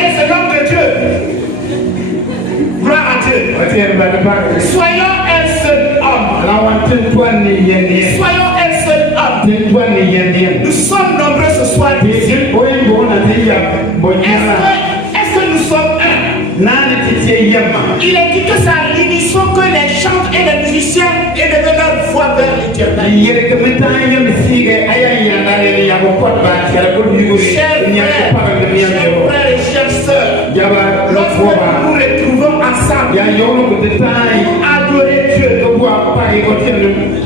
voyez ce homme de Dieu. Gloire à Dieu. Soyons un seul homme. Soyons un seul homme. Nous sommes nombreux ce soir. Est-ce que nous sommes un? Il est dit que c'est à l'unisson que les chanteurs et les musiciens élevaient leur voix vers l'Éternel. Chers frères et chères sœurs, lorsque nous nous retrouvons ensemble pour adorer Dieu,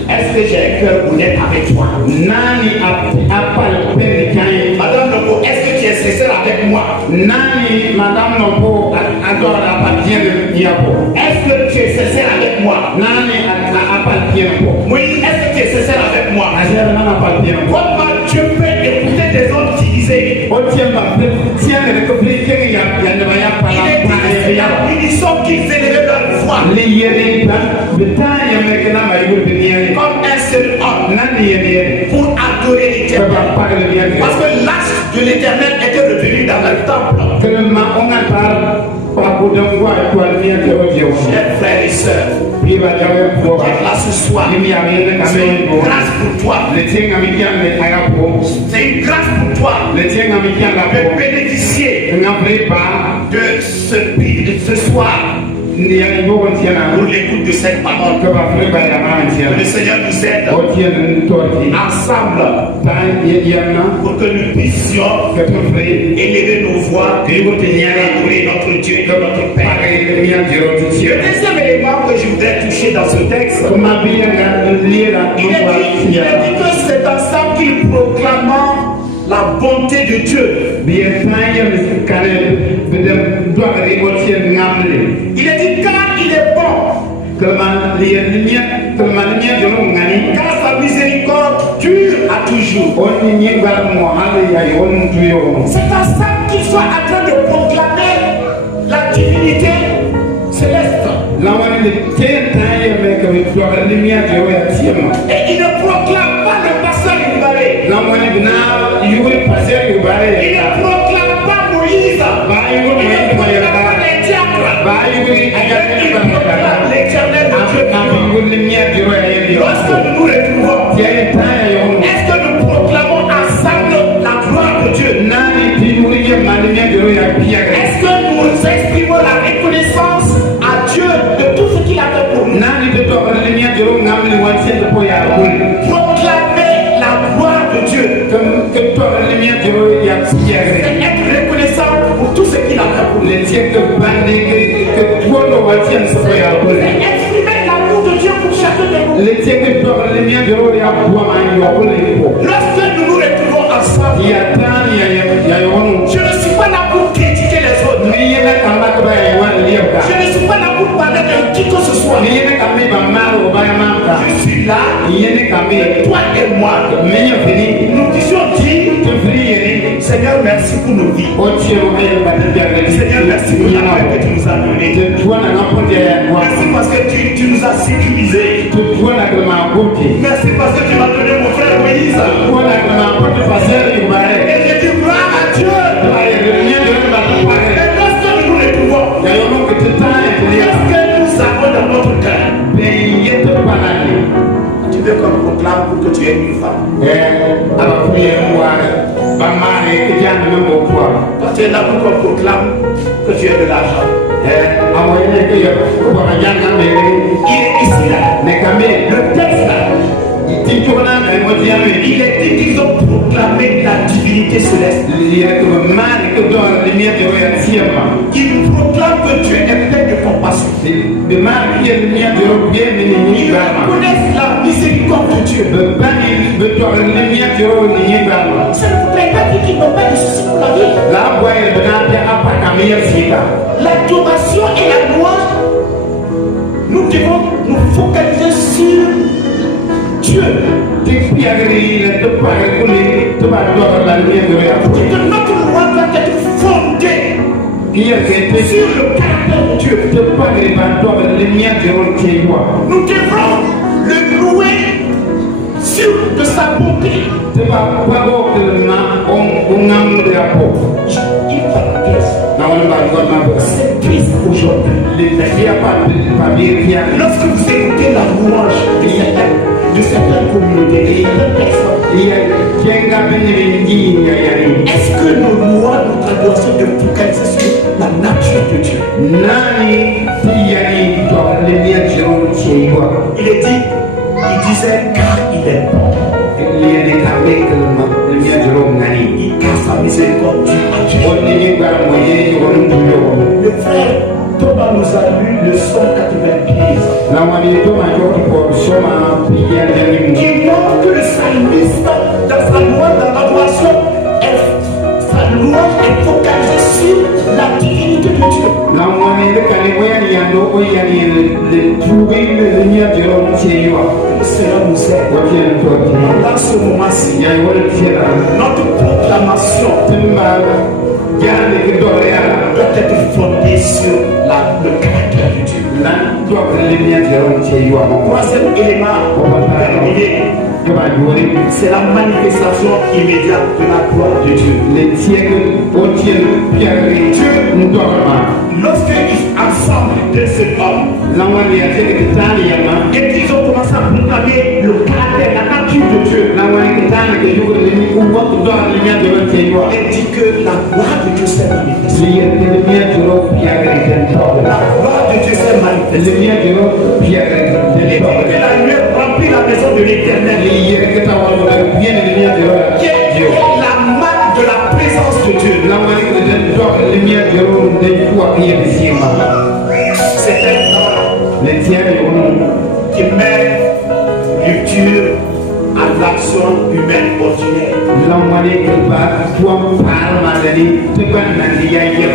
est-ce que j'ai un cœur honnête avec toi? Madame Lobo, est-ce que tu es sincère avec moi? Est-ce que tu es sincère avec moi? Moïse, est-ce que tu es sincère avec moi? Comment Dieu peut écouter des hommes divisés? Il est l'unisson qu'ils élevaient leur voix comme un seul homme pour adorer l'Éternel. Parce que l'astre de l'Éternel était revenu dans le temple. Chers frères et sœurs, qui est là ce soir, c'est une grâce pour toi. C'est une grâce pour toi de bénéficier de ce soir pour l'écoute de cette parole. Que le Seigneur nous aide ensemble pour que nous puissions élever nos voix et adorer notre Dieu et notre Père. Le deuxième élément que je voudrais toucher dans ce texte, il est dit que c'est ensemble qu'ils proclament la bonté de Dieu. Il est dit car il est bon, car sa miséricorde dure à toujours. C'est ensemble qu'ils soient en train de proclamer la divinité céleste. Et il ne proclame pas le pasteur Ibaré. Il ne proclame pas Moïse. Il ne proclame pas les diacres. Il proclame l'Éternel de Dieu. Lorsque nous nous retrouvons, est-ce que nous proclamons ensemble la gloire de Dieu? Est-ce que nous exprimons la reconnaissance à Dieu de tout ce qu'il a fait pour nous? Proclamer la gloire de Dieu. C'est être reconnaissant pour tout ce qu'il a fait pour nous. C'est exprimer l'amour de Dieu pour chacun de nous. Lorsque nous nous retrouvons ensemble, je ne suis pas là pour critiquer les autres. Je ne suis pas là pour parler de qui que ce soit. Je suis là, toi et moi. Nous disions dire, Seigneur, merci pour nos vies. Seigneur, merci pour la paix que tu nous as donnée. Merci parce que tu nous as sécurisés. Merci parce que tu m'as donné mon frère Moïse. Et je dis gloire à Dieu. Et lorsque nous nous retrouvons, qu'est-ce que nous avons dans notre cœur? Tu veux qu'on proclame pour que tu aies une femme. Quand tu es là pour qu'on proclame que tu aies de l'argent. Il est ici là. Le texte là. Il est dit qu'ils ont proclamé la divinité céleste. Ils proclament que Dieu est plein de compassion. Ils reconnaissent la miséricorde de Dieu. Ça ne voudrait pas dire qu'ils n'ont pas de soucis pour la vie. L'adoration et la louange, nous devons nous focaliser sur Dieu. Que notre loi doit être fondée sur le caractère de Dieu. Nous devrons le louer sur de sa bonté. Il s'épuise aujourd'hui. Lorsque vous écoutez la louange de certaines communautés, de certaines personnes, est-ce que nos louanges, notre adoration de focaliser sur la nature de Dieu? Il est dit, il disait car il est bon. Il casse sa miséricorde à Dieu. Le frère Thomas nous a lu le psaume 95. Qui montre que le psalmiste, dans sa louange, dans l'adoration, sa louange est focalisée sur la divinité de Dieu. Le Seigneur nous aide. Dans ce moment-ci, notre proclamation doit être fondée sur le caractère de Dieu. Troisième élément terminé, c'est la manifestation immédiate de la gloire de Dieu. Lorsqu'ils ensemble de ce homme et qu'ils ont commencé à proclamer le caractère, la nature de Dieu, et dit que la gloire de Dieu s'est manifestée. La gloire de Dieu s'est manifestée. Et que la lumière remplit la maison de l'Éternel. Qui est la marque de la présence de Dieu. C'est un temps qui met rupture à l'action humaine ordinaire.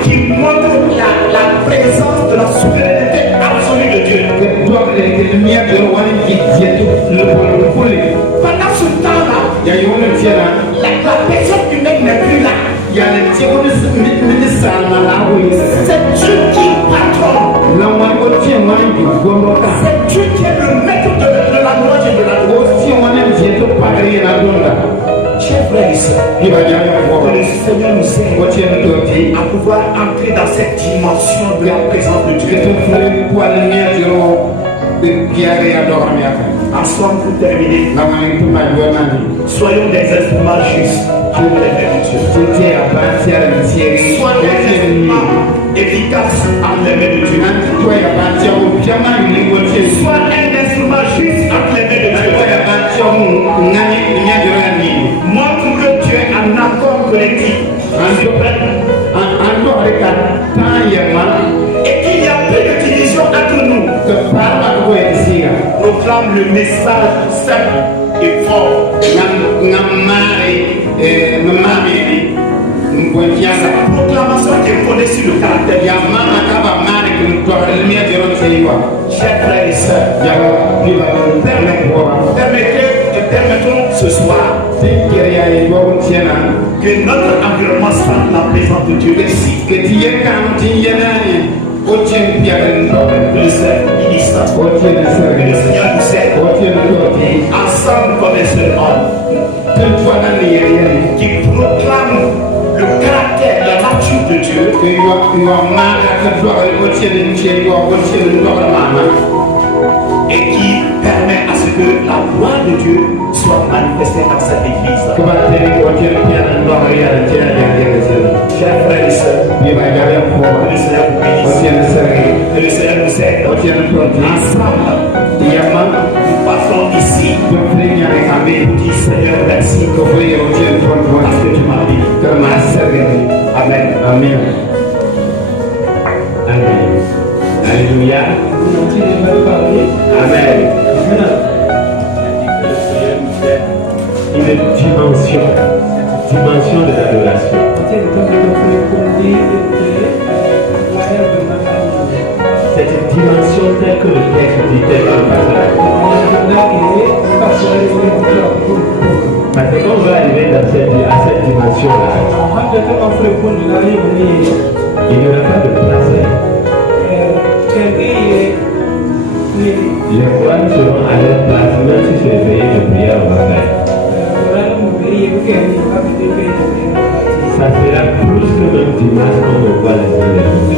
Qui montre la présence de la souveraineté absolue de Dieu. Pendant ce temps-là, la personne humaine n'est plus là. C'est Dieu qui patronne. C'est Dieu qui est le maître de la louange et de la louange. Chers frères et sœurs, que le Seigneur nous aide à pouvoir entrer dans cette dimension de la présence de Dieu. Ensemble pour terminer, soyons des instruments justes pour les mains de Dieu. Soyons des instruments efficaces entre les mains de Dieu. Sois un instrument juste entre les mains de Dieu. Montre que tu es un accord collectif. Et qu'il y a peu de division entre nous. Proclame le message simple et fort. Cette proclamation qui est fondée sur le caractère. Chers frères et sœurs, permettons ce soir que notre environnement sente la présence de Dieu ici. Que le Seigneur ministre, que le Seigneur nous aide, ensemble comme un seul homme, qui proclame le caractère, la nature de Dieu, et qui permet à ce que la gloire de Dieu soit manifestée dans cette église. Chers frères et sœurs, que le Seigneur vous bénisse, que le Seigneur nous aide. Ensemble, nous passons ici. Dis Seigneur, merci parce que tu m'as béni. Amen. Amen. Amen. Alléluia. Amen. Une dimension de l'adoration. C'est une dimension telle que le texte dit, telle que le passage. Parce que quand on va arriver à cette dimension-là, il n'y aura pas de place. Les rois seront à leur place, même si c'est veillé de prière au matin. Ça sera plus que même dimanche quand on voit les éléments.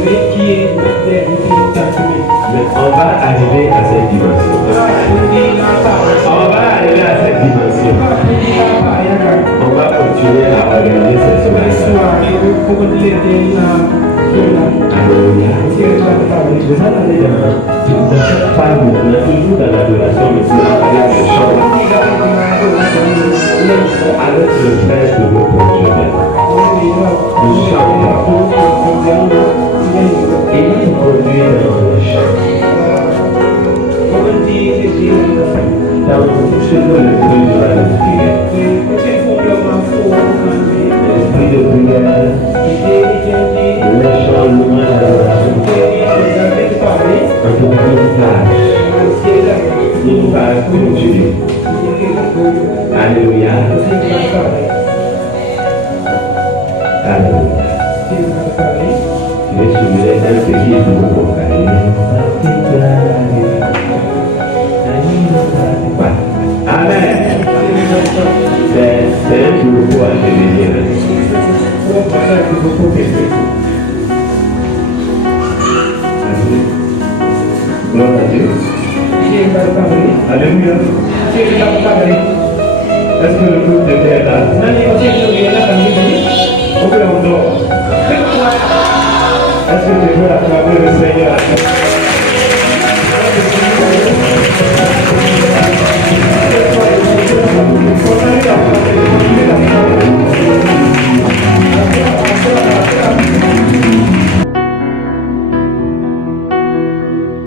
Alléluia. Vous allez dans cette phase, on est toujours dans l'adoration, mais c'est la période de chant. Avec le frère de vos projets, nous chantons et nous conduisons dans le chant. Dans tout ce que l'esprit va respirer. L'esprit de prière, le chant, le mal, l'adoration. En tout cas, nous va continuer. Alléluia. Alléluia. Je vais soulever un petit groupe pour Amen. C'est un groupe à devenir. Gloire à Dieu. Alléluia. Est-ce que le groupe de terre là? Ok, on dort. Est-ce que tu veux acclamer le Seigneur?